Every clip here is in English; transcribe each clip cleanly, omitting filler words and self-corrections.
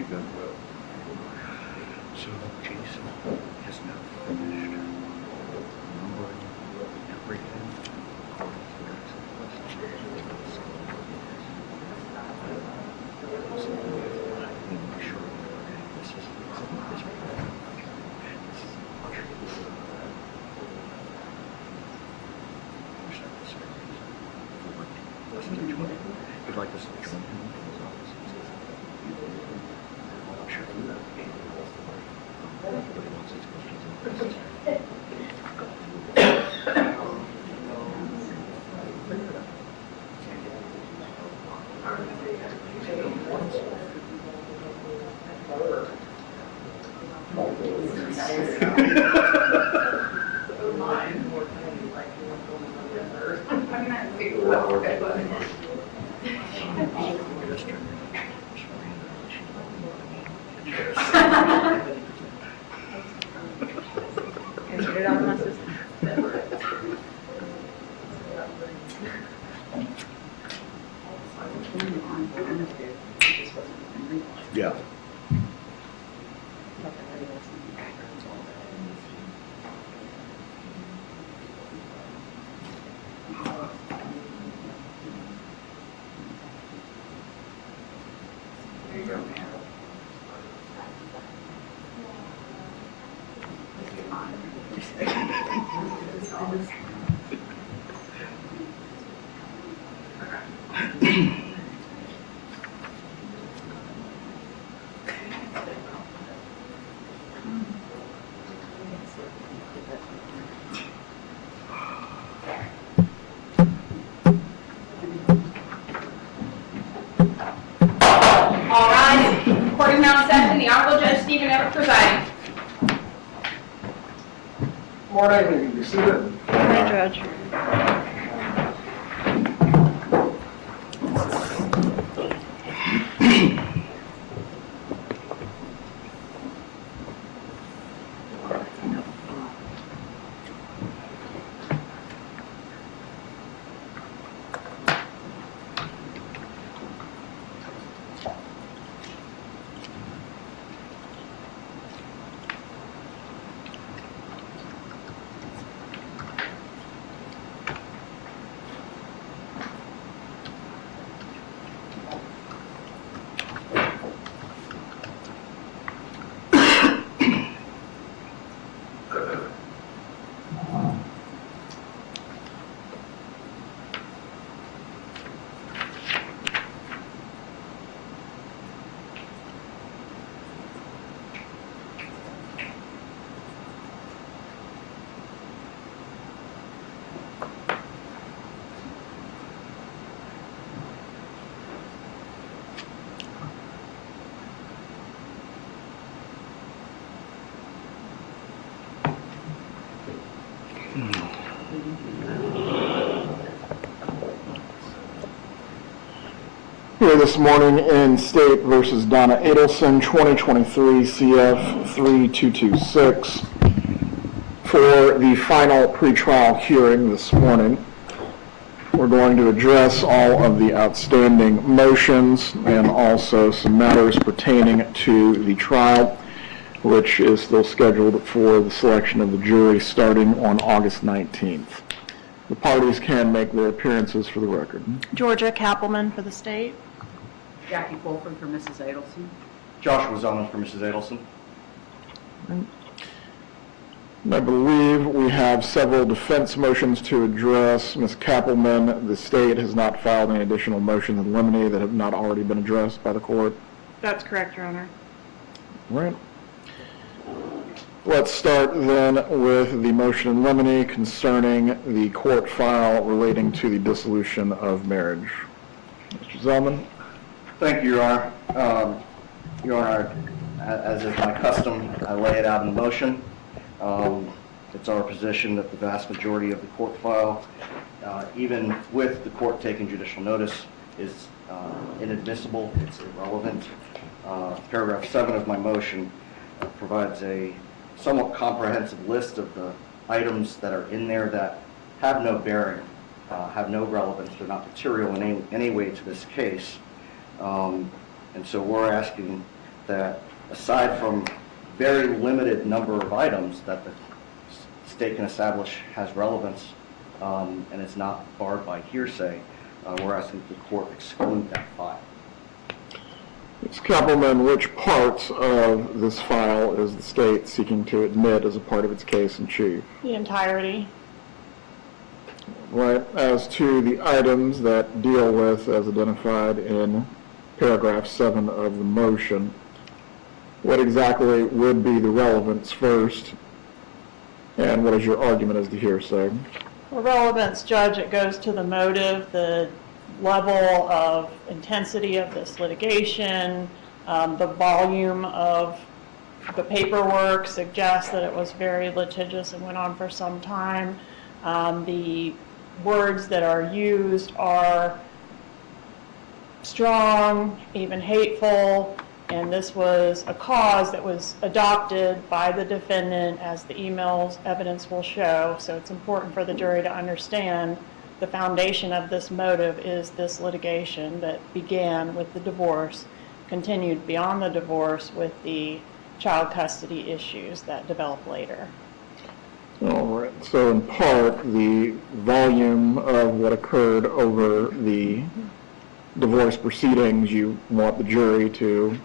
you, Ben. So, Jason has now finished numbering everything according to their You'd like us to join him in his office? I'm sure you will. Everybody wants his questions addressed. Yeah. The Honorable Judge Stephen Everett presiding. Morning, you can be seated. Morning, Judge. Here this morning in State versus Donna Adelson, 2023 CF 3226, for the final pretrial hearing this morning. We're going to address all of the outstanding motions and also some matters pertaining to the trial, which is still scheduled for the selection of the jury starting on August 19th. The parties can make their appearances for the record. Georgia Kappelman for the state. Jackie Fulford for Mrs. Adelson. Joshua Zellman for Mrs. Adelson. I believe we have several defense motions to address. Ms. Kappelman, the state has not filed any additional motions in limine that have not already been addressed by the court. That's correct, Your Honor. Right. Let's start then with the motion in limine concerning the court file relating to the dissolution of marriage. Mr. Zellman. Thank you, Your Honor. Your Honor, as is my custom, I lay it out in motion. It's our position that the vast majority of the court file, even with the court taking judicial notice, is inadmissible. It's irrelevant. Paragraph 7 of my motion provides a somewhat comprehensive list of the items that are in there that have no bearing, have no relevance. They're not material in any way to this case. And so we're asking that aside from very limited number of items that the state can establish has relevance and is not barred by hearsay, we're asking that the court exclude that file. Ms. Kappelman, which parts of this file is the state seeking to admit as a part of its case in chief? The entirety. Right, as to the items that deal with, as identified in paragraph 7 of the motion, what exactly would be the relevance first, and what is your argument as to hearsay? For relevance, Judge, it goes to the motive, the level of intensity of this litigation, the volume of the paperwork suggests that it was very litigious and went on for some time. The words that are used are strong, even hateful, and this was a cause that was adopted by the defendant, as the emails evidence will show. So it's important for the jury to understand the foundation of this motive is this litigation that began with the divorce, continued beyond the divorce with the child custody issues that developed later. All right, so in part, the volume of what occurred over the divorce proceedings, you want the jury to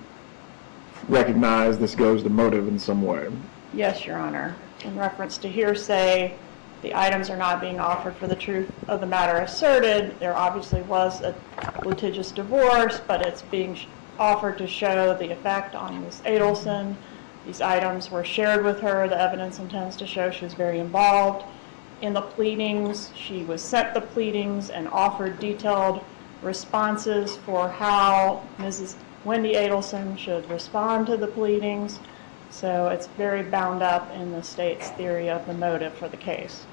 recognize this goes to motive in some way. Yes, Your Honor. In reference to hearsay, the items are not being offered for the truth of the matter asserted. There obviously was a litigious divorce, but it's being offered to show the effect on Ms. Adelson. These items were shared with her. The evidence intends to show she was very involved in the pleadings. She was sent the pleadings and offered detailed responses for how Mrs. Wendi Adelson should respond to the pleadings. So it's very bound up in the state's theory of the motive for the case.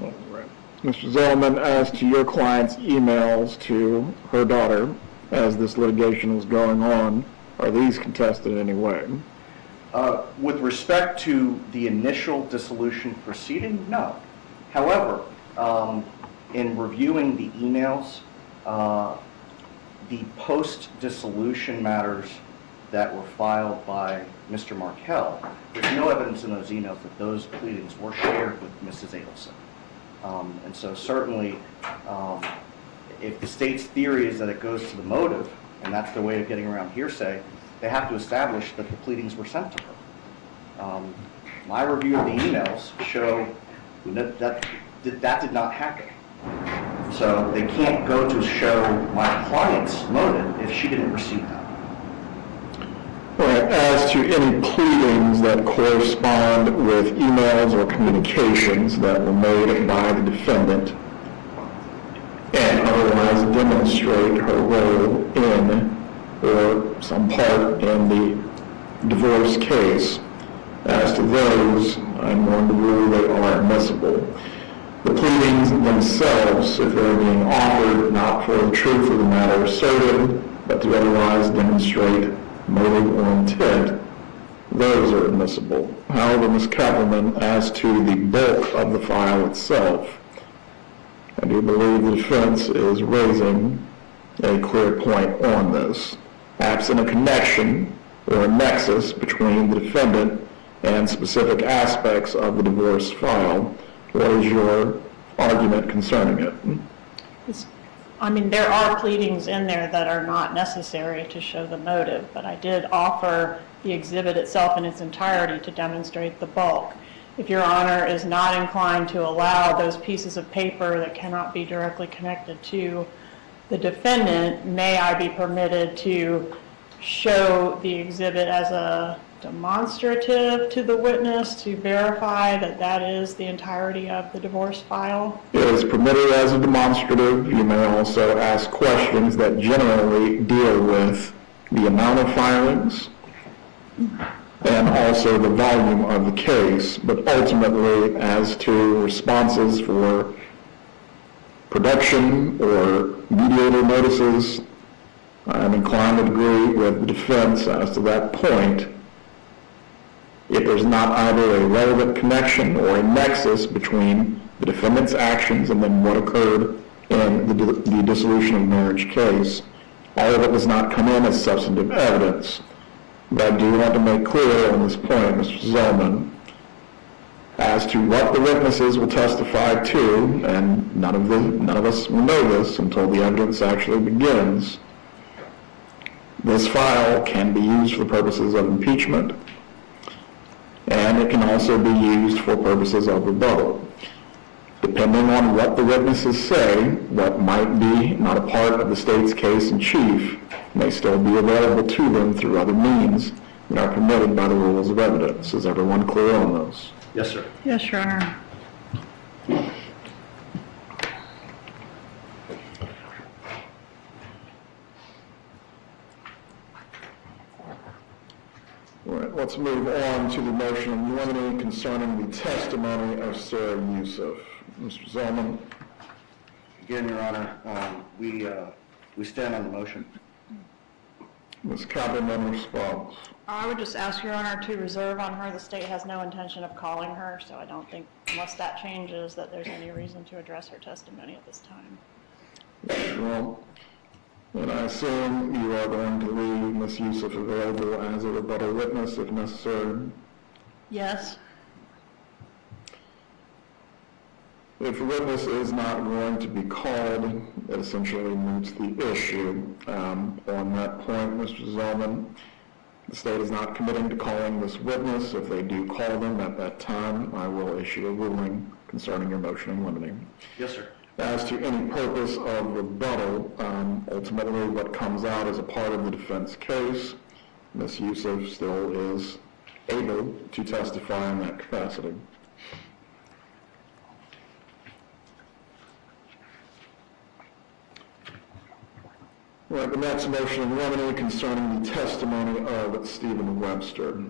All right. Mr. Zellman, as to your client's emails to her daughter as this litigation was going on, are these contested in any way? With respect to the initial dissolution proceeding, no. However, in reviewing the emails, the post-dissolution matters that were filed by Mr. Markel, there's no evidence in those emails that those pleadings were shared with Mrs. Adelson. And so certainly, if the state's theory is that it goes to the motive, and that's their way of getting around hearsay, they have to establish that the pleadings were sent to her. My review of the emails show that did not happen. So they can't go to show my client's motive if she didn't receive that. All right. As to any pleadings that correspond with emails or communications that were made by the defendant and otherwise demonstrate her role in or some part in the divorce case, as to those, I'm going to rule they are admissible. The pleadings themselves, if they're being offered not for the truth of the matter asserted, but to otherwise demonstrate motive or intent, those are admissible. However, Ms. Kappelman, as to the bulk of the file itself, I do believe the defense is raising a clear point on this. Absent a connection or a nexus between the defendant and specific aspects of the divorce file, what is your argument concerning it? There are pleadings in there that are not necessary to show the motive, but I did offer the exhibit itself in its entirety to demonstrate the bulk. If Your Honor is not inclined to allow those pieces of paper that cannot be directly connected to the defendant, may I be permitted to show the exhibit as a demonstrative to the witness to verify that that is the entirety of the divorce file? It is permitted as a demonstrative. You may also ask questions that generally deal with the amount of filings and also the volume of the case, but ultimately as to responses for production or mediator notices, I'm inclined to agree with the defense as to that point. If there's not either a relevant connection or a nexus between the defendant's actions and then what occurred in the dissolution of marriage case, all of it does not come in as substantive evidence. But I do want to make clear on this point, Mr. Zellman, as to what the witnesses will testify to, and none of us will know this until the evidence actually begins. This file can be used for purposes of impeachment, and it can also be used for purposes of rebuttal. Depending on what the witnesses say, what might be not a part of the state's case in chief may still be available to them through other means that are permitted by the rules of evidence. Is everyone clear on those? Yes, sir. Yes, Your Honor. All right, let's move on to the motion in limine concerning the testimony of Sarah Yousef. Mr. Zellman. Again, Your Honor, we stand on the motion. Ms. Kappelman, response. I would just ask Your Honor to reserve on her. The state has no intention of calling her, so I don't think, unless that changes, that there's any reason to address her testimony at this time. Well, and I assume you are going to leave Ms. Yousef available as a rebuttal witness if necessary. Yes. If a witness is not going to be called, it essentially moots the issue. On that point, Mr. Zellman, the state is not committing to calling this witness. If they do call them at that time, I will issue a ruling concerning your motion in limine. Yes, sir. As to any purpose of rebuttal, ultimately what comes out as a part of the defense case, Ms. Yousef still is able to testify in that capacity. All right, the next motion in limine concerning the testimony of Stephen Webster.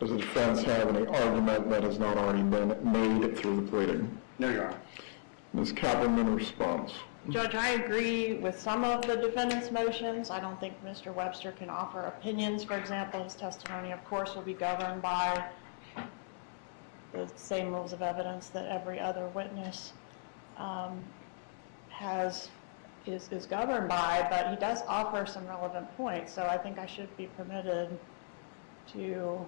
Does the defense have any argument that has not already been made through the pleading? No, Your Honor. Ms. Kappelman, response. Judge, I agree with some of the defendant's motions. I don't think Mr. Webster can offer opinions. For example, his testimony, of course, will be governed by the same rules of evidence that every other witness is governed by, but he does offer some relevant points, so I think I should be permitted to,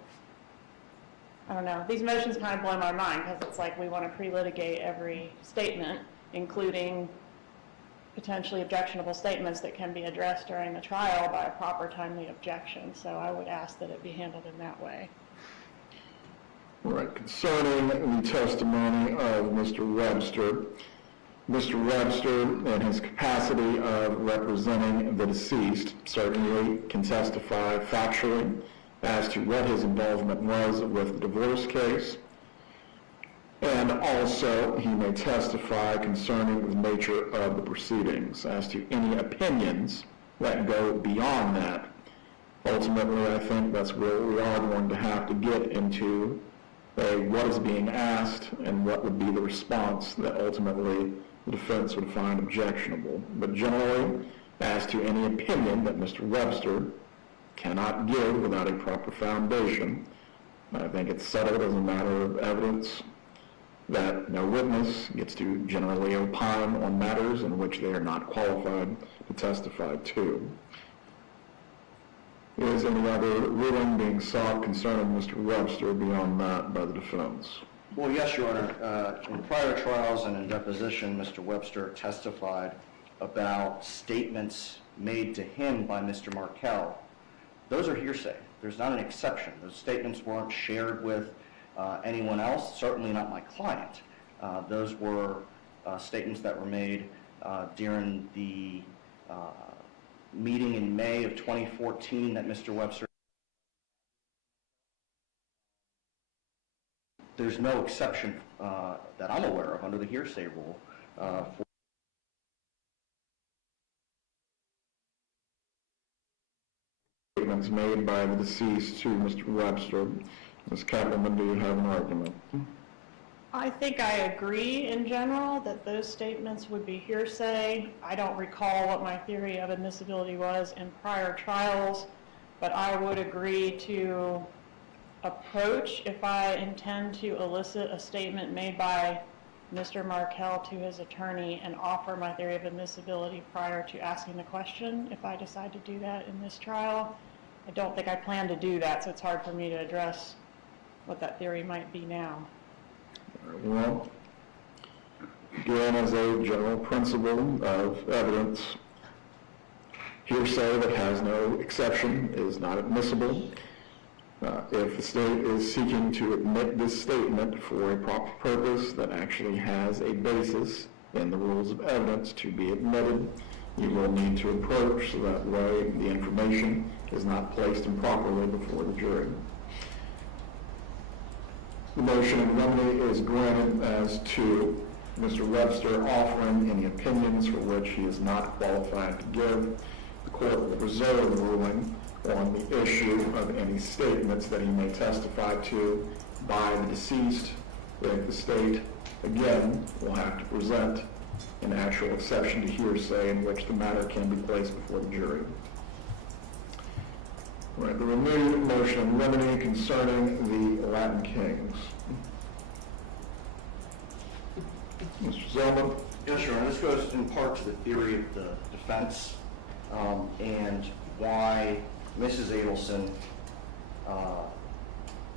I don't know, these motions kind of blow my mind because it's like we want to pre-litigate every statement, including potentially objectionable statements that can be addressed during the trial by a proper timely objection, so I would ask that it be handled in that way. All right, concerning the testimony of Mr. Webster, Mr. Webster, in his capacity of representing the deceased, certainly can testify factually as to what his involvement was with the divorce case, and also he may testify concerning the nature of the proceedings as to any opinions that go beyond that. Ultimately, I think that's where we are going to have to get into what is being asked and what would be the response that ultimately the defense would find objectionable. But generally, as to any opinion that Mr. Webster cannot give without a proper foundation, I think it's settled as a matter of evidence that no witness gets to generally opine on matters in which they are not qualified to testify to. Is any other ruling being sought concerning Mr. Webster beyond that by the defense? Well, yes, Your Honor. In prior trials and in deposition, Mr. Webster testified about statements made to him by Mr. Markel. Those are hearsay. There's not an exception. Those statements weren't shared with anyone else, certainly not my client. Those were statements that were made during the meeting in May of 2014 that Mr. Webster. There's no exception that I'm aware of under the hearsay rule for statements made by the deceased to Mr. Webster. Ms. Kappelman, do you have an argument? I think I agree in general that those statements would be hearsay. I don't recall what my theory of admissibility was in prior trials, but I would agree to approach if I intend to elicit a statement made by Mr. Markel to his attorney and offer my theory of admissibility prior to asking the question if I decide to do that in this trial. I don't think I plan to do that, so it's hard for me to address what that theory might be now. Well, again, as a general principle of evidence, hearsay that has no exception is not admissible. If the state is seeking to admit this statement for a proper purpose that actually has a basis in the rules of evidence to be admitted, you will need to approach so that way the information is not placed improperly before the jury. The motion in limine is granted as to Mr. Webster offering any opinions for which he is not qualified to give. The court will reserve the ruling on the issue of any statements that he may testify to by the deceased, if the state, again, will have to present an actual exception to hearsay in which the matter can be placed before the jury. Right, the renewed motion in limine concerning the Latin kings. Mr. Zellman? Yes, Your Honor. This goes in part to the theory of the defense and why Mrs. Adelson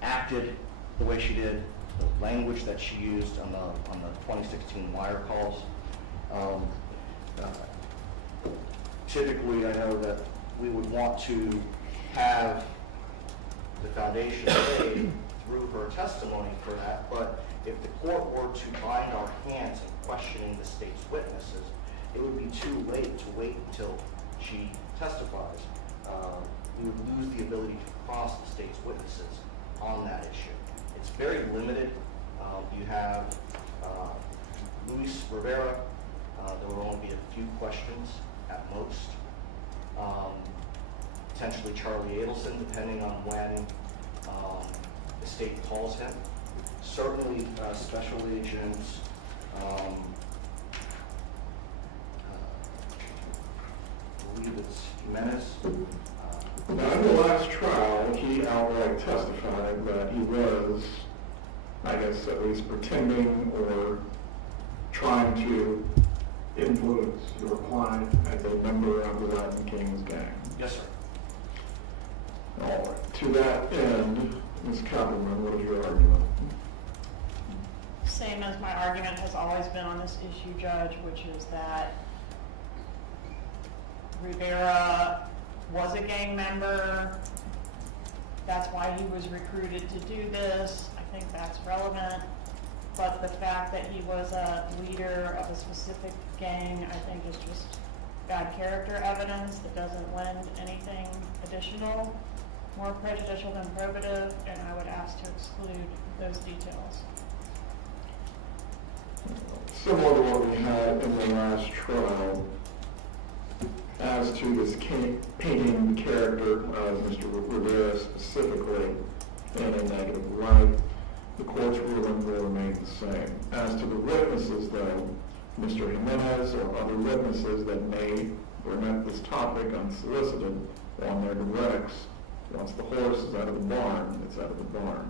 acted the way she did, the language that she used on the 2016 wire calls. Typically, I know that we would want to have the foundation laid through her testimony for that, but if the court were to bind our hands in questioning the state's witnesses, it would be too late to wait until she testifies. We would lose the ability to cross the state's witnesses on that issue. It's very limited. You have Luis Rivera. There will only be a few questions at most. Potentially Charlie Adelson, depending on when the state calls him. Certainly Special Agents I believe it's Jimenez. Now, in the last trial, he outright testified that he was, I guess, at least pretending or trying to influence your client as a member of the Latin Kings gang. Yes, sir. All right. To that end, Ms. Copperman, what is your argument? Same as my argument has always been on this issue, Judge, which is that Rivera was a gang member. That's why he was recruited to do this. I think that's relevant. But the fact that he was a leader of a specific gang, I think, is just bad character evidence that doesn't lend anything additional, more prejudicial than probative, and I would ask to exclude those details. Similar to what we had in the last trial, as to this painting the character of Mr. Rivera specifically in a negative light, the court's ruling will remain the same. As to the witnesses, though, Mr. Jimenez or other witnesses that may bring up this topic unsolicited on their directs, once the horse is out of the barn, it's out of the barn.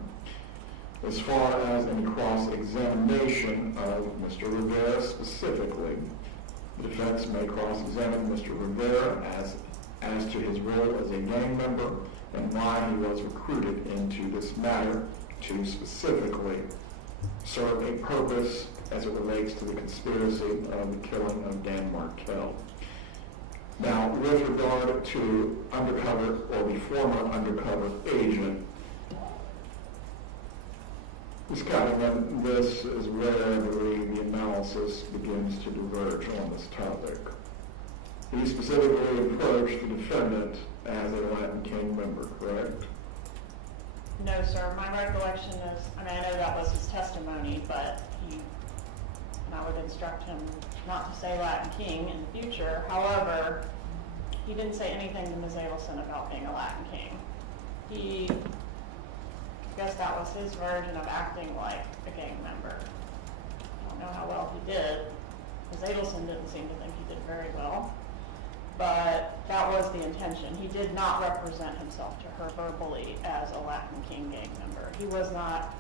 As far as any cross-examination of Mr. Rivera specifically, the defense may cross-examine Mr. Rivera as to his role as a gang member and why he was recruited into this matter to specifically serve a purpose as it relates to the conspiracy of the killing of Dan Markel. Now, with regard to undercover or the former undercover agent, Ms. Cottingham, this is where I believe the analysis begins to diverge on this topic. He specifically approached the defendant as a Latin King member, correct? No, sir. My recollection is, I mean, I know that was his testimony, but I would instruct him not to say Latin King in the future. However, he didn't say anything to Ms. Adelson about being a Latin King. I guess that was his version of acting like a gang member. I don't know how well he did. Ms. Adelson didn't seem to think he did very well. But that was the intention. He did not represent himself to her verbally as a Latin King gang member. He was not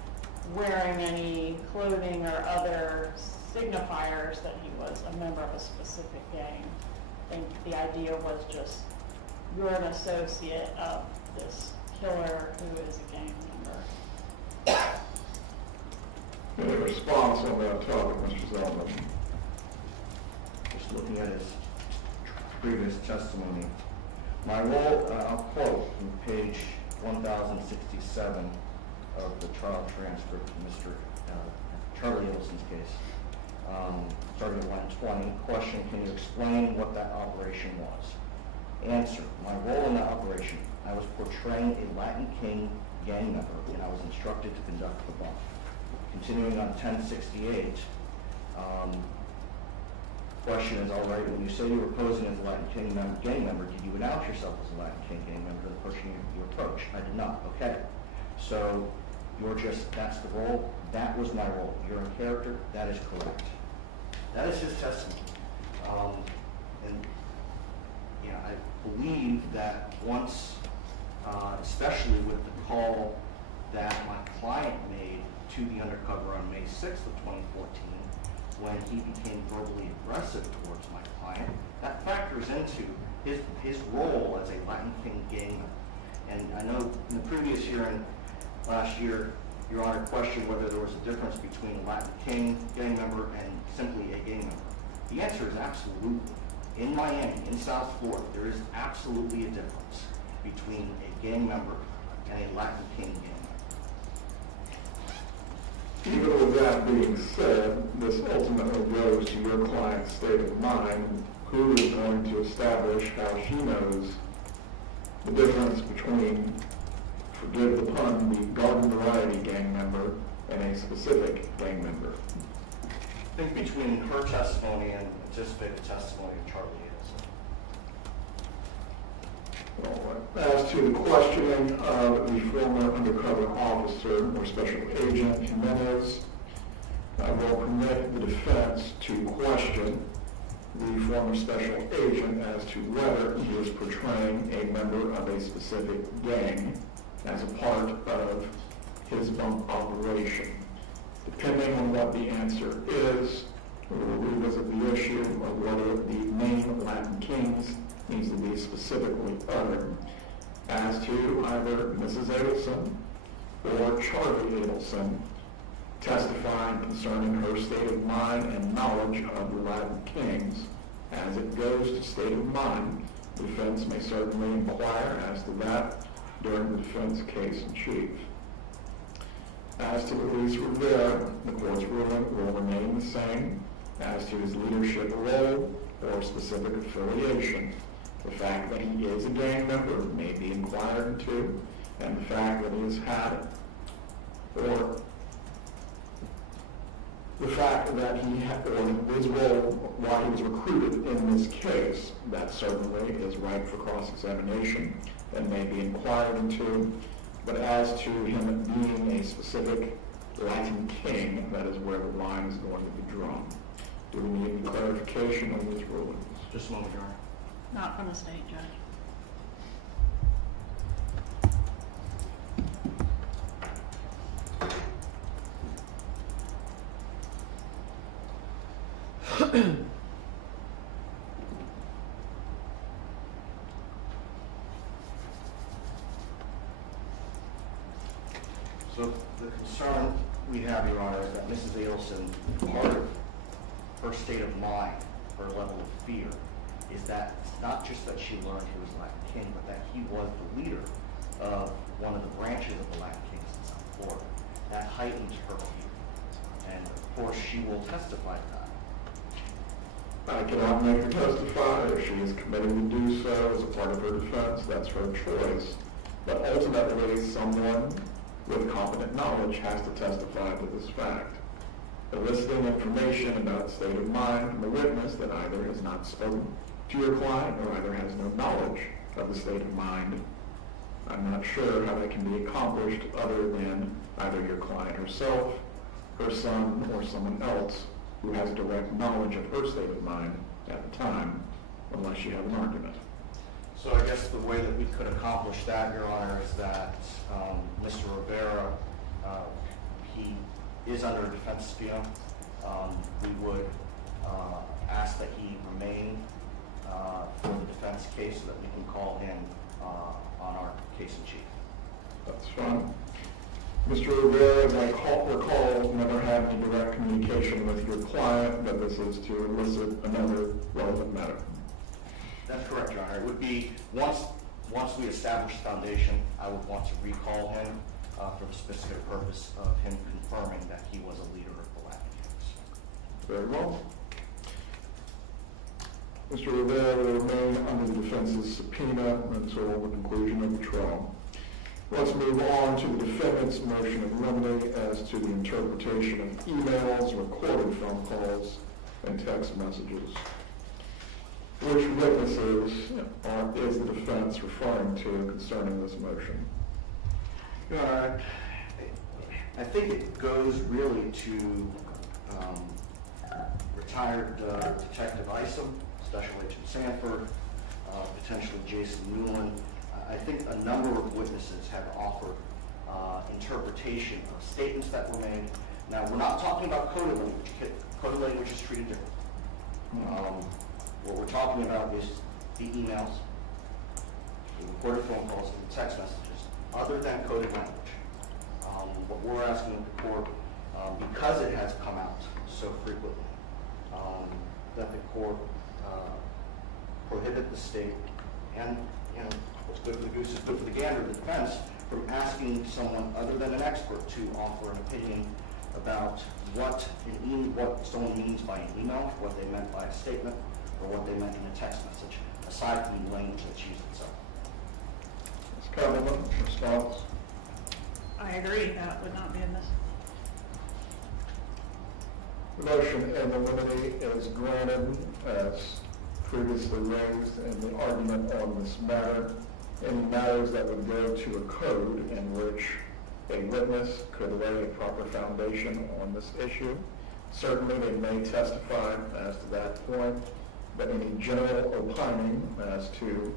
wearing any clothing or other signifiers that he was a member of a specific gang. I think the idea was just you're an associate of this killer who is a gang member. Any response on that topic, Mr. Zeldin? Just looking at his previous testimony. My role, I'll quote from page 1067 of the trial transcript of Mr. Charlie Adelson's case. Starting at line 20, question, can you explain what that operation was? Answer, my role in the operation, I was portraying a Latin King gang member and I was instructed to conduct the bomb. Continuing on 1068, question is, all right, when you say you were posing as a Latin King gang member, did you announce yourself as a Latin King gang member to the person you approached? I did not. Okay. So you're just, that's the role. That was my role. You're a character. That is correct. That is his testimony. And yeah, I believe that once, especially with the call that my client made to the undercover on May 6th of 2014, when he became verbally aggressive towards my client, that factors into his role as a Latin King gang member. And I know in the previous hearing last year, Your Honor questioned whether there was a difference between a Latin King gang member and simply a gang member. The answer is absolutely. In Miami, in South Florida, there is absolutely a difference between a gang member and a Latin King gang member. Even with that being said, this ultimately goes to your client's state of mind, who is going to establish how she knows the difference between, forgive the pun, the garden variety gang member and a specific gang member. I think between her testimony and anticipated testimony of Charlie Adelson. As to the questioning of the former undercover officer or special agent Jimenez, I will permit the defense to question the former special agent as to whether he is portraying a member of a specific gang as a part of his bump operation. Depending on what the answer is, we will revisit the issue of whether the name Latin Kings needs to be specifically uttered as to either Mrs. Adelson or Charlie Adelson testifying concerning her state of mind and knowledge of the Latin Kings. As it goes to state of mind, the defense may certainly inquire as to that during the defense case in chief. As to Luis Rivera, the court's ruling will remain the same as to his leadership role or specific affiliation. The fact that he is a gang member may be inquired into, and the fact that he has had, or the fact that he had, or his role while he was recruited in this case, that certainly is ripe for cross-examination and may be inquired into. But as to him being a specific Latin king, that is where the line is going to be drawn. Do we need any clarification on these rulings? Just a moment, Your Honor. Not from the state judge. So the concern we have, Your Honor, is that Mrs. Adelson, part of her state of mind, her level of fear, is that it's not just that she learned he was Latin King, but that he was the leader of one of the branches of the Latin Kings in South Florida. That heightened her fear. And of course, she will testify to that. I cannot make her testify. If she is committed to do so as a part of her defense, that's her choice. But ultimately, someone with competent knowledge has to testify to this fact. Eliciting information about state of mind from a witness that either has not spoken to your client or either has no knowledge of the state of mind, I'm not sure how that can be accomplished other than either your client herself, her son, or someone else who has direct knowledge of her state of mind at the time, unless you have an argument. So I guess the way that we could accomplish that, Your Honor, is that Mr. Rivera, he is under a defense subpoena. We would ask that he remain for the defense case so that we can call him on our case in chief. That's fine. Mr. Rivera, as I recall, never had any direct communication with your client, but this is to elicit another relevant matter. That's correct, Your Honor. It would be, once we establish the foundation, I would want to recall him for the specific purpose of him confirming that he was a leader of the Latin case. Very well. Mr. Rivera will remain under the defense's subpoena until the conclusion of the trial. Let's move on to the defendant's motion of limine as to the interpretation of emails, recorded phone calls, and text messages. Which witnesses is the defense referring to concerning this motion? Your Honor, I think it goes really to retired Detective Isom, Special Agent Sanford, potentially Jason Newland. I think a number of witnesses have offered interpretation of statements that were made. Now, we're not talking about coded language. Coded language is treated differently. What we're talking about is the emails, the recorded phone calls, and the text messages, other than coded language. What we're asking the court, because it has come out so frequently, that the court prohibit the state and, what's good for the goose is good for the gander, the defense, from asking someone other than an expert to offer an opinion about what someone means by an email, what they meant by a statement, or what they meant in a text message, aside from the language that's used itself. Ms. Cumberland, response? I agree, that would not be in this. The motion in the limine is granted as previously raised in the argument on this matter. Any matters that would go to a code in which a witness could lay a proper foundation on this issue. Certainly they may testify as to that point, but any general opining as to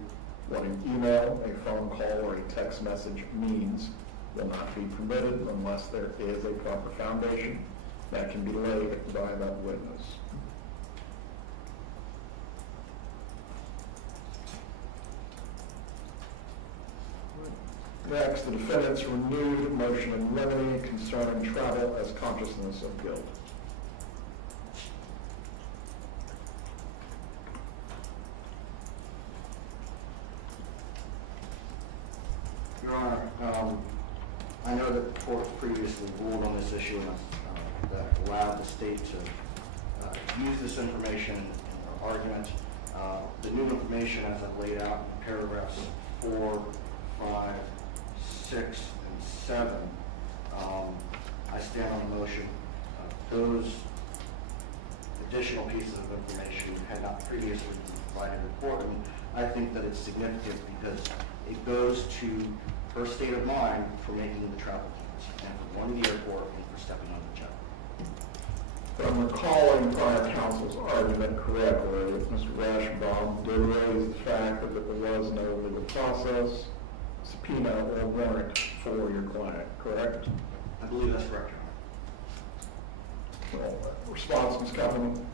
what an email, a phone call, or a text message means will not be permitted unless there is a proper foundation that can be laid by that witness. Next, the defendant's renewed motion in limine concerning travel as consciousness of guilt. Your Honor, I know that the court previously ruled on this issue that allowed the state to use this information in their argument. The new information, as I've laid out in paragraphs 4, 5, 6, and 7, I stand on the motion. Those additional pieces of information had not previously been provided to the court, and I think that it's significant because it goes to her state of mind for making the travel plans, and for going to the airport, and for stepping on the jet. If I'm recalling prior counsel's argument correctly, Mr. Rashbaum did raise the fact that there was no legal process, subpoena, or warrant for your client, correct? I believe that's correct, Your Honor. So, response, Ms. Cumberland?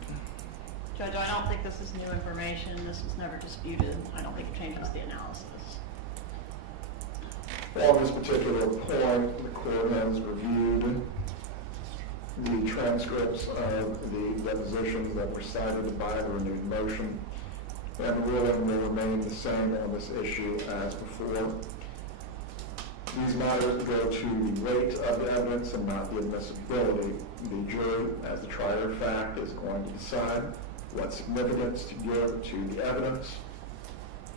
Judge, I don't think this is new information. This was never disputed. I don't think it changes the analysis. On this particular point, the court has reviewed the transcripts of the depositions that were cited by the renewed motion, and the ruling will remain the same on this issue as before. These matters go to the weight of the evidence and not the admissibility. The jury, as the trier of fact, is going to decide what significance to give to the evidence.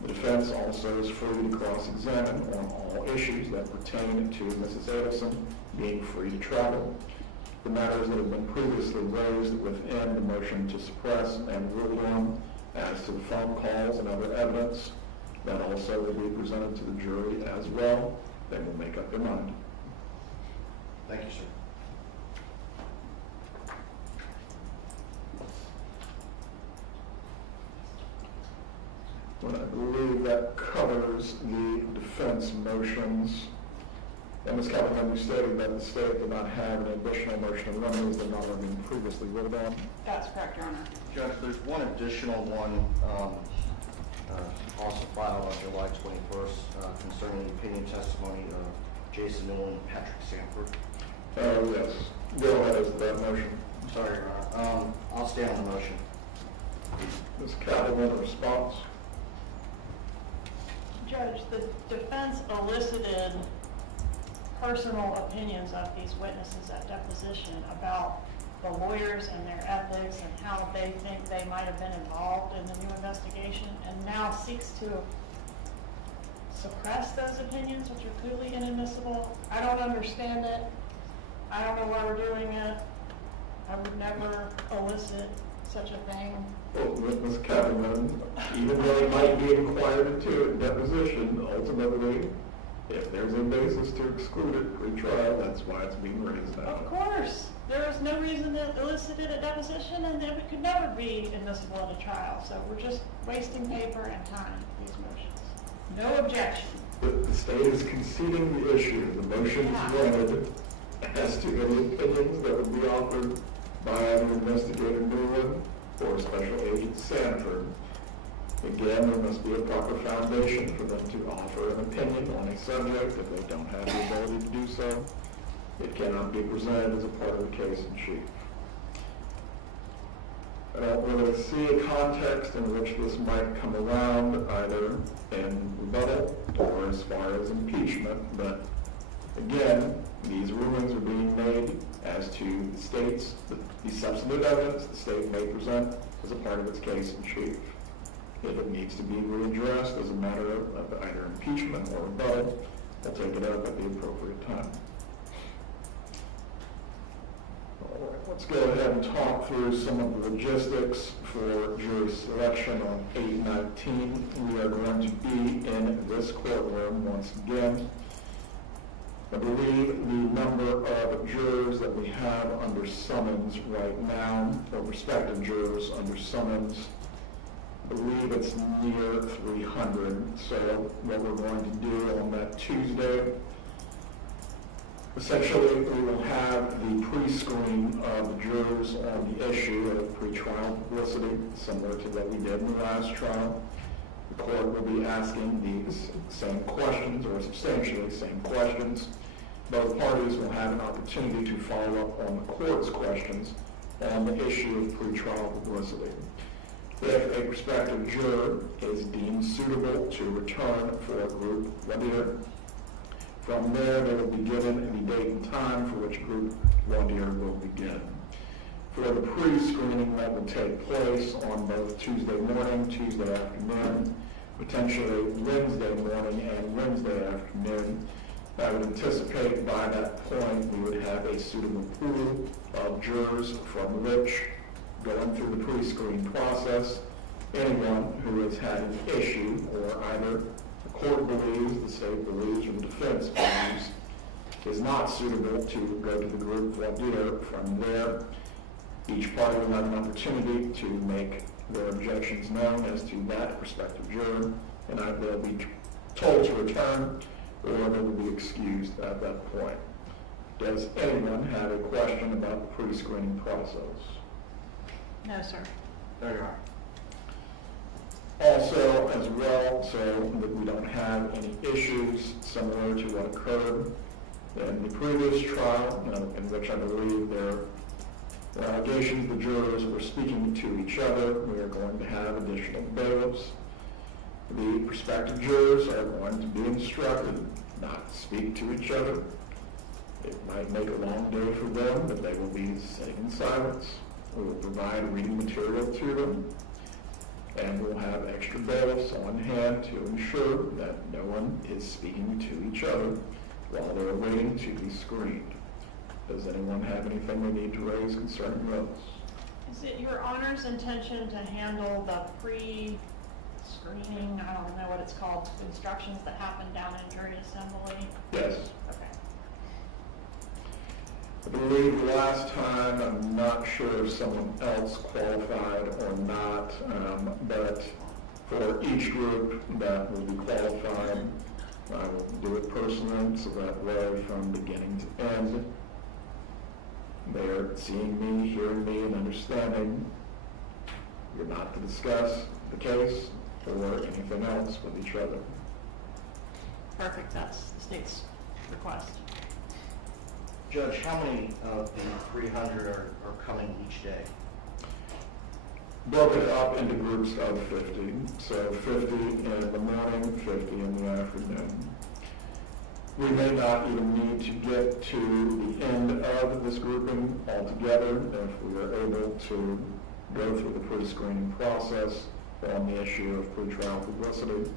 The defense also is free to cross-examine on all issues that pertain to Mrs. Adelson being free to travel. The matters that have been previously raised within the motion to suppress and rule on as to the phone calls and other evidence, that also will be presented to the jury as well. They will make up their mind. Thank you, sir. Well, I believe that covers the defense motions. And Ms. Cumberland, you stated that the state did not have an additional motion of limine that not already been previously ruled on. That's correct, Your Honor. Judge, there's one additional one also filed on July 21st concerning the opinion testimony of Jason Newell and Patrick Sanford. Yes. Go ahead as that motion. Sorry, Your Honor. I'll stand on the motion. Ms. Cattleman, response? Judge, the defense elicited personal opinions of these witnesses at deposition about the lawyers and their ethics and how they think they might have been involved in the new investigation, and now seeks to suppress those opinions, which are clearly inadmissible. I don't understand it. I don't know why we're doing it. I would never elicit such a thing. Well, Ms. Cattleman, even though it might be inquired into at deposition, ultimately, if there's a basis to exclude it pre-trial, that's why it's being raised now. Of course. There is no reason to elicit it at deposition, and it could never be admissible at a trial. So we're just wasting paper and time with these motions. No objection. The state is conceding the issue. The motion is limited as to any opinions that would be offered by either investigator Newland or Special Agent Sanford. Again, there must be a proper foundation for them to offer an opinion on a subject. If they don't have the ability to do so, it cannot be presented as a part of the case in chief. I don't really see a context in which this might come around, either in rebuttal or as far as impeachment, but again, these rulings are being made as to the state's, the substantive evidence the state may present as a part of its case in chief. If it needs to be readdressed as a matter of either impeachment or rebuttal, we'll take it up at the appropriate time. All right, let's go ahead and talk through some of the logistics for jury selection on 8/19. We are going to be in this courtroom once again. I believe the number of jurors that we have under summons right now, or prospective jurors under summons, I believe it's near 300. So what we're going to do on that Tuesday, essentially we will have the pre-screen of the jurors on the issue of pretrial publicity, similar to what we did in the last trial. The court will be asking these same questions, or substantially the same questions. Both parties will have an opportunity to follow up on the court's questions on the issue of pretrial publicity. If a prospective juror is deemed suitable to return for a group voir dire, from there they will be given the date and time for which group voir dire will begin. For the pre-screening that will take place on both Tuesday morning, Tuesday afternoon, potentially Wednesday morning and Wednesday afternoon, I would anticipate by that point we would have a suitable pool of jurors from which, going through the pre-screening process, anyone who has had an issue, or either the court believes, the state believes, or the defense believes, is not suitable to go to the group voir dire. From there, each party will have an opportunity to make their objections known as to that prospective juror, and they'll be told to return, or they will be excused at that point. Does anyone have a question about the pre-screening process? No, sir. There you are. Also, as well, so that we don't have any issues similar to what occurred in the previous trial, in which I believe there were allegations the jurors were speaking to each other. We are going to have additional bailiffs. The prospective jurors are going to be instructed not to speak to each other. It might make a long day for them, but they will be sitting in silence. We will provide reading material to them, and we'll have extra bailiffs on hand to ensure that no one is speaking to each other while they're waiting to be screened. Does anyone have anything they need to raise concerning those? Is it your Honor's intention to handle the pre-screening, I don't know what it's called, instructions that happen down in jury assembly? Yes. Okay. I believe last time, I'm not sure if someone else qualified or not, but for each group that will be qualified, I will do it personally, so that way from beginning to end, they're seeing me, hearing me, and understanding you're not to discuss the case, or anything else with each other. Perfect, that's the state's request. Judge, how many of the 300 are coming each day? Broke it up into groups of 50, so 50 in the morning, 50 in the afternoon. We may not even need to get to the end of this grouping altogether if we are able to go through the pre-screening process on the issue of pretrial publicity.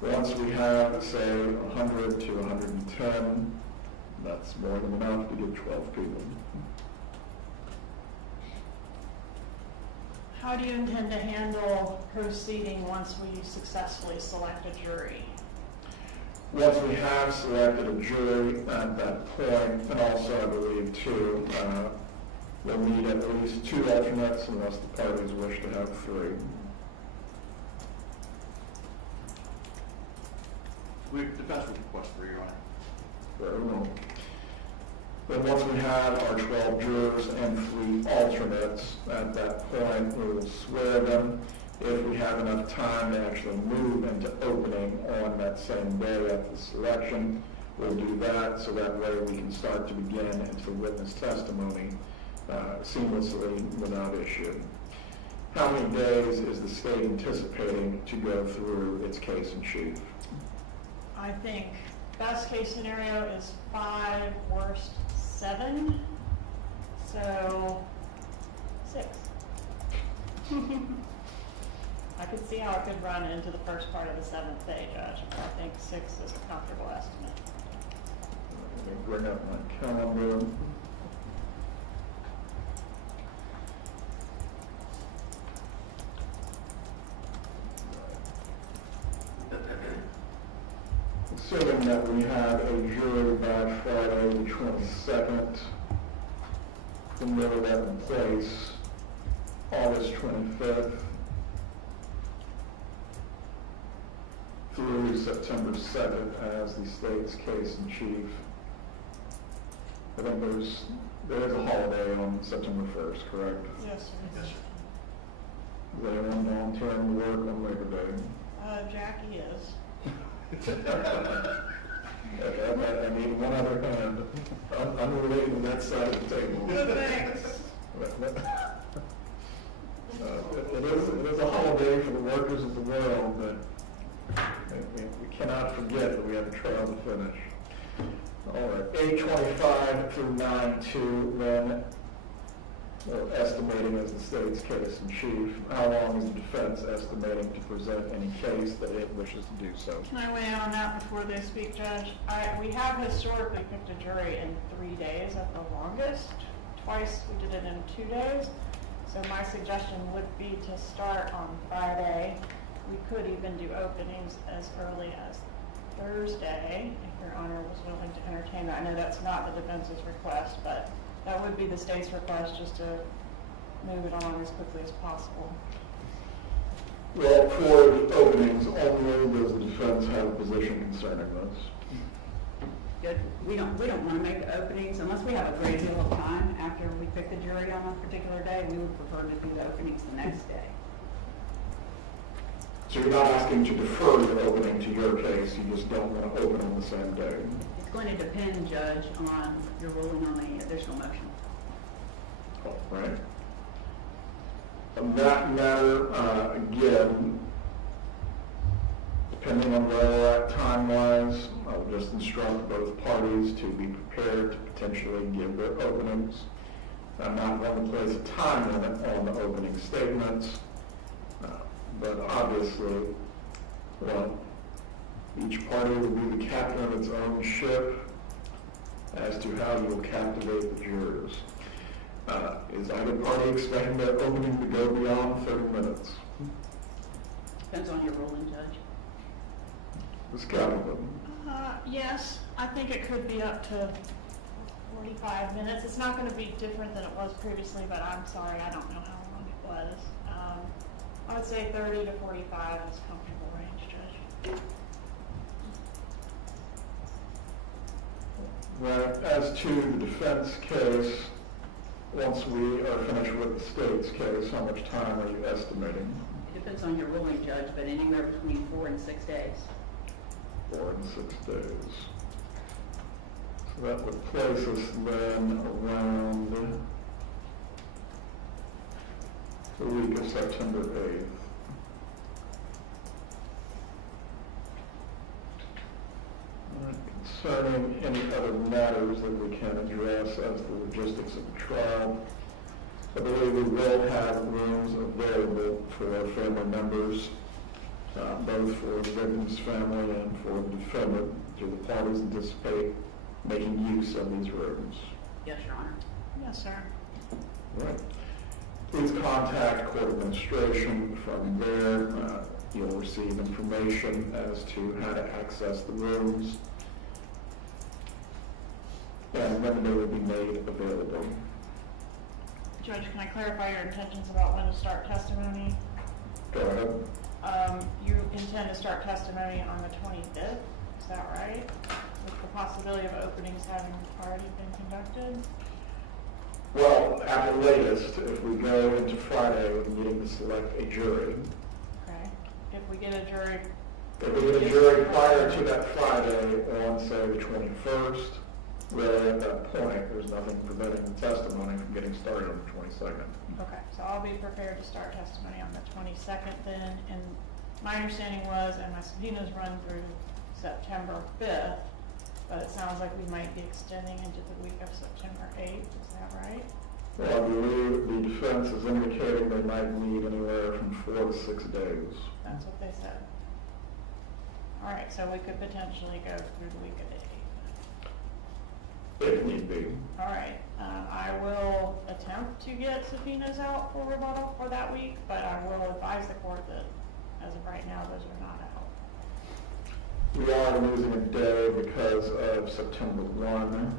Once we have, say, 100 to 110, that's more than enough to get 12 people. How do you intend to handle proceeding once we successfully select a jury? Once we have selected a jury at that point, and also I believe too, we'll need at least 2 alternates unless the parties wish to have 3. Defense would request 3, Your Honor. Very well. Then once we have our 12 jurors and 3 alternates, at that point we will swear them. If we have enough time to actually move into opening on that same day at the selection, we'll do that so that way we can start to begin into the witness testimony seamlessly without issue. How many days is the state anticipating to go through its case in chief? I think best case scenario is 5, worst 7, so 6. I could see how it could run into the first part of the 7th day, Judge. I think 6 is a comfortable estimate. Let me bring up my calendar. Assuming that we have a jury by Friday the 22nd, we'll know that in place August 25th through September 2nd as the state's case in chief. I think there is a holiday on September 1st, correct? Yes, sir. Yes, sir. Is anyone volunteering to work on Labor Day? Jackie is. I need one other hand, unrelated on that side of the table. Thanks. It is a holiday for the workers of the world, but we cannot forget that we have a trail to finish. All right, 8:25 through 9:02, then we're estimating as the state's case in chief. How long is the defense estimating to present any case that it wishes to do so? Can I weigh in on that before they speak, Judge? We have historically picked a jury in 3 days at the longest. Twice we did it in 2 days. So my suggestion would be to start on Friday. We could even do openings as early as Thursday, if Your Honor was willing to entertain that. I know that's not the defense's request, but that would be the state's request, just to move it on as quickly as possible. Well, for the openings only, does the defense have a position concerning this? Good. We don't want to make the openings unless we have a great deal of time after we pick the jury on a particular day. We would prefer to do the openings the next day. So you're not asking to defer your opening to your case, you just don't want to open on the same day? It's going to depend, Judge, on your ruling on the additional motion. All right. On that matter, again, depending on where we're at time-wise, I'll just instruct both parties to be prepared to potentially give their openings. I'm not going to place a time limit on the opening statements, but obviously, well, each party will be the captain of its own ship as to how you will captivate the jurors. Is either party expecting their opening to go beyond 30 minutes? Depends on your ruling, Judge. Ms. Calvin? Yes, I think it could be up to 45 minutes. It's not going to be different than it was previously, but I'm sorry, I don't know how long it was. I would say 30 to 45 is a comfortable range, Judge. Well, as to the defense case, once we are finished with the state's case, how much time are you estimating? It depends on your ruling, Judge, but anywhere between 4 and 6 days. 4 and 6 days. So that would place us then around the week of September 8th. Concerning any other matters that we can address as the logistics of the trial, I believe we will have rooms available for our family members, both for the victim's family and for the defendant. Do the parties anticipate making use of these rooms? Yes, Your Honor. Yes, sir. Right. Please contact court administration. From there, you'll receive information as to how to access the rooms and when they will be made available. Judge, can I clarify your intentions about when to start testimony? Go ahead. You intend to start testimony on the 25th, is that right? With the possibility of openings having already been conducted? Well, at the latest, if we go into Friday with needing to select a jury, Okay. If we get a jury, if we get a jury prior to that Friday on, say, the 21st, really at that point, there's nothing preventing the testimony from getting started on the 22nd. okay, so I'll be prepared to start testimony on the 22nd then, and my understanding was, and my subpoenas run through September 5th, but it sounds like we might be extending into the week of September 8th, is that right? Well, I believe the defense is indicating they might need anywhere from 4 to 6 days. That's what they said. All right, so we could potentially go through the week of the 8th. If need be. All right, I will attempt to get subpoenas out for rebuttal for that week, but I will advise the court that as of right now, those are not out. We are losing a day because of September 1.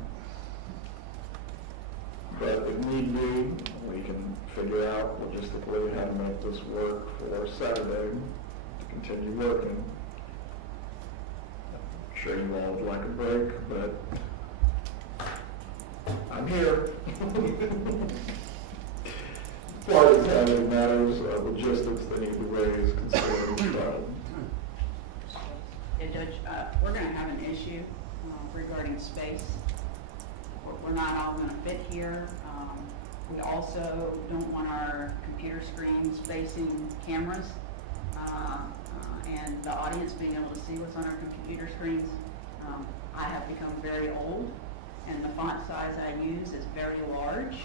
But if need be, we can figure out logistically how to make this work for Saturday to continue working. I'm sure you all would like a break, but I'm here. Parties have any matters of logistics they need to raise concerning the trial. Yeah, Judge, we're going to have an issue regarding space. We're not all going to fit here. We also don't want our computer screens facing cameras and the audience being able to see what's on our computer screens. I have become very old, and the font size I use is very large,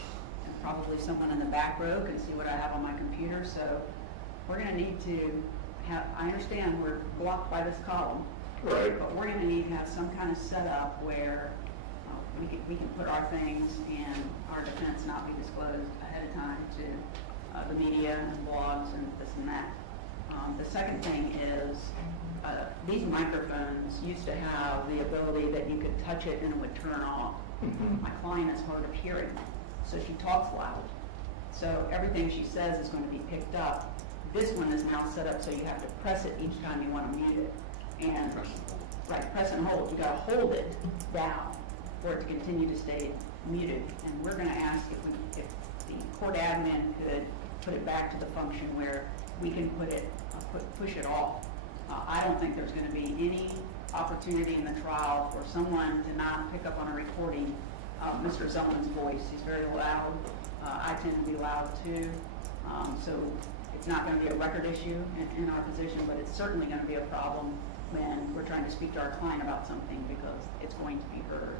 and probably someone in the back row can see what I have on my computer. So we're going to need to have, I understand we're blocked by this column, Right. but we're going to need to have some kind of setup where we can put our things and our defense not be disclosed ahead of time to the media and blogs and this and that. The second thing is these microphones used to have the ability that you could touch it and it would turn off. Mhm. My client is hard of hearing, so she talks loud. So everything she says is going to be picked up. This one is now set up so you have to press it each time you want to mute it. And right, press and hold. You got to hold it down for it to continue to stay muted. And we're going to ask if the court admin could put it back to the function where we can push it off. I don't think there's going to be any opportunity in the trial for someone to not pick up on a recording Mr. Zellman's voice. He's very loud. I tend to be loud too. So it's not going to be a record issue in our position, but it's certainly going to be a problem when we're trying to speak to our client about something because it's going to be heard.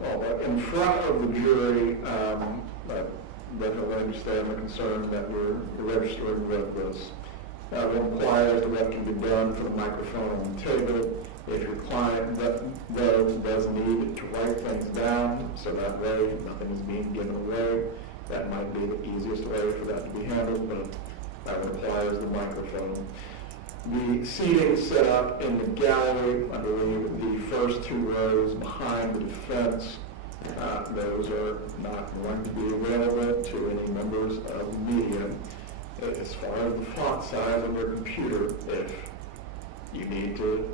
Well, but in front of the jury, I definitely understand the concern that we're registering with this. It implies that what can be done for the microphone on the table. If your client does need to write things down, so that way nothing is being given away, that might be the easiest way for that to be handled, but that requires the microphone. The seating set up in the gallery, I believe the first 2 rows behind the defense, those are not going to be available to any members of the media. As far as the font size of your computer, if you need to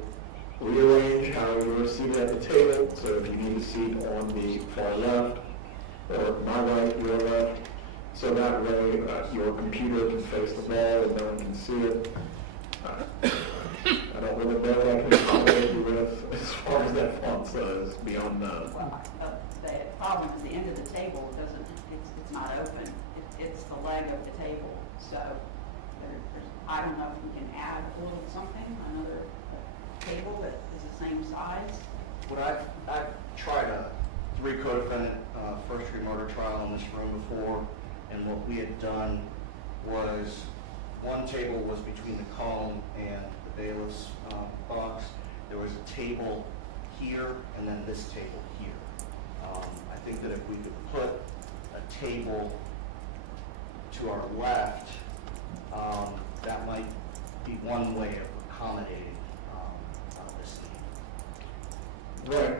rearrange how you're seated at the table, so if you need a seat on the far left, or my right, your left, So that way, your computer can face the ball and no one can see it. I don't really know what I can accommodate you with as far as that font says, beyond that. Well, the problem is the end of the table doesn't, it's not open. It's the leg of the table. So I don't know if we can add a little something, another table that is the same size. What I've tried a 3 co-defendant first-degree murder trial in this room before, and what we had done was one table was between the column and the bailiff's box. There was a table here and then this table here. I think that if we could put a table to our left, that might be one way of accommodating this need. Right.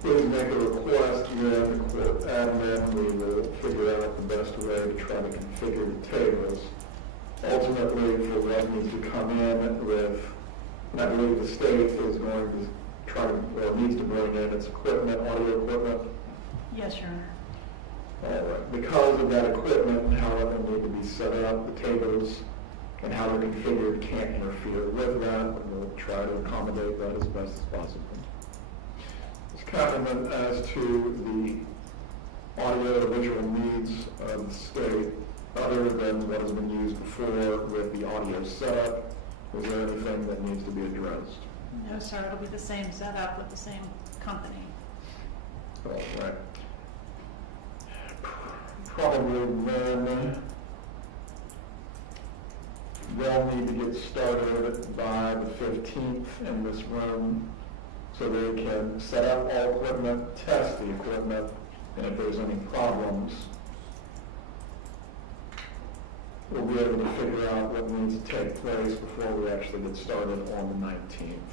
Please make a request, then the court admin, we will figure out the best way to try to configure the tables. Ultimately, for what needs to come in with, and I believe the state is going to try to, well, needs to bring in its equipment, audio equipment. Yes, Your Honor. All right. Because of that equipment and how it will need to be set up, the tables and how they're configured can't interfere with that, but we'll try to accommodate that as best as possible. This comment as to the audio visual needs of the state, other than what has been used before with the audio setup, is there anything that needs to be addressed? No, sir, it'll be the same setup with the same company. All right. Probably then they'll need to get started by the 15th in this room so they can set up all equipment, test the equipment, and if there's any problems, we'll be able to figure out what needs to take place before we actually get started on the 19th.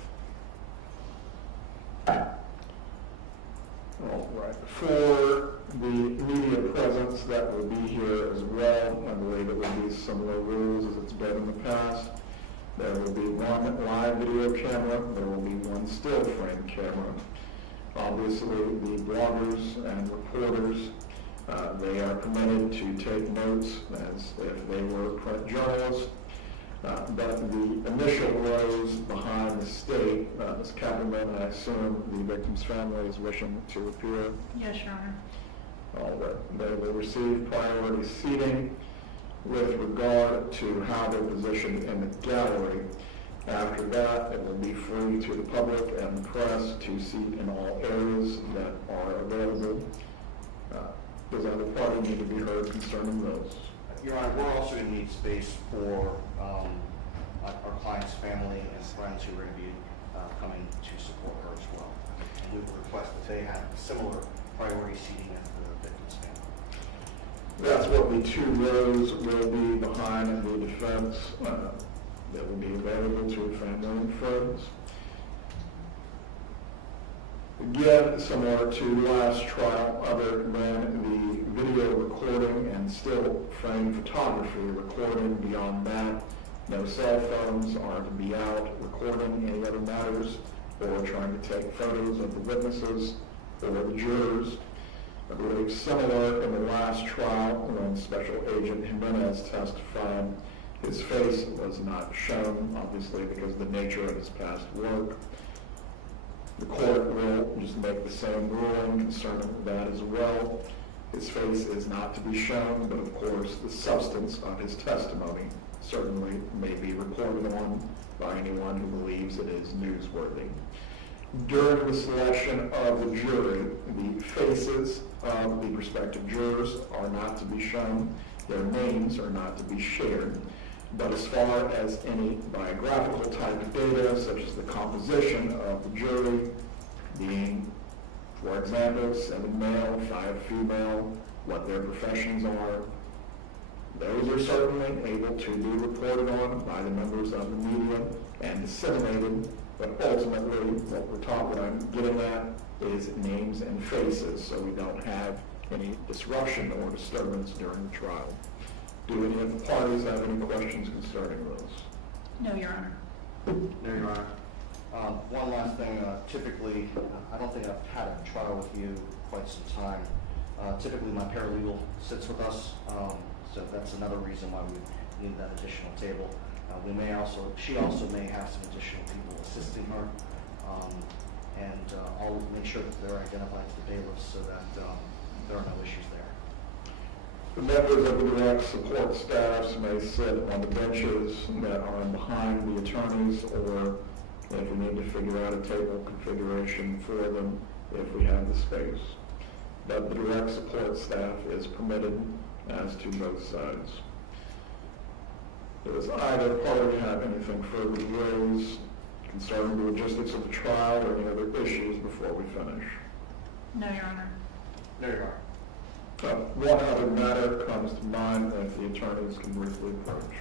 All right. For the media presence that will be here as well, I believe it will be similar rules as it's been in the past. There will be one live video camera. There will be one still frame camera. Obviously, the bloggers and reporters, they are permitted to take notes as if they were print journalists. But the initial rows behind the state, Ms. Kappelman, I assume the victim's family is wishing to appear. Yes, Your Honor. All right. They will receive priority seating with regard to how they're positioned in the gallery. After that, it will be free to the public and the press to seat in all areas that are available. Does either party need to be heard concerning those? Your Honor, we're also going to need space for our client's family and friends who are going to be coming to support her as well. And we would request that they have similar priority seating as the victim's family. That's what the 2 rows will be behind the defense that will be available to family and friends. Again, similar to last trial, other than the video recording and still frame photography recording, beyond that, no cell phones are to be out recording any other matters or trying to take photos of the witnesses or the jurors. I believe similar in the last trial when Special Agent Jimenez testified, his face was not shown, obviously because of the nature of his past work. The court will just make the same ruling concerning that as well. His face is not to be shown, but of course the substance of his testimony certainly may be reported on by anyone who believes it is newsworthy. During the selection of the jury, the faces of the prospective jurors are not to be shown. Their names are not to be shared. But as far as any biographical type of data, such as the composition of the jury, being, for example, 7 male, 5 female, what their professions are, those are certainly able to be reported on by the members of the media and disseminated. But ultimately, what I'm getting at is names and faces, so we don't have any disruption or disturbance during the trial. Do any of the parties have any questions concerning those? No, Your Honor. No, Your Honor. One last thing. Typically, I don't think I've had a trial with you quite some time. Typically, my paralegal sits with us, so that's another reason why we need that additional table. She also may have some additional people assisting her, and I'll make sure that they're identified to the bailiffs so that there are no issues there. The members of the direct support staffs may sit on the benches that are behind the attorneys, or if we need to figure out a table configuration for them, if we have the space. But the direct support staff is permitted as to both sides. Does either party have anything further to raise concerning the logistics of the trial or any other issues before we finish? No, Your Honor. No, Your Honor. One other matter comes to mind if the attorneys can briefly approach.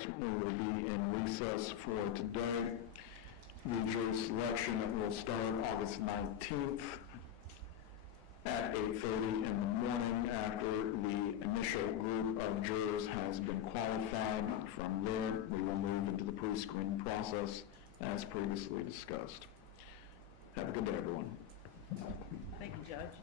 discussed, we will be in recess for today. The jury selection will start August 19th at 8:30 in the morning after the initial group of jurors has been qualified. From there, we will move into the pre-screening process as previously discussed. Have a good day, everyone. Thank you, Judge.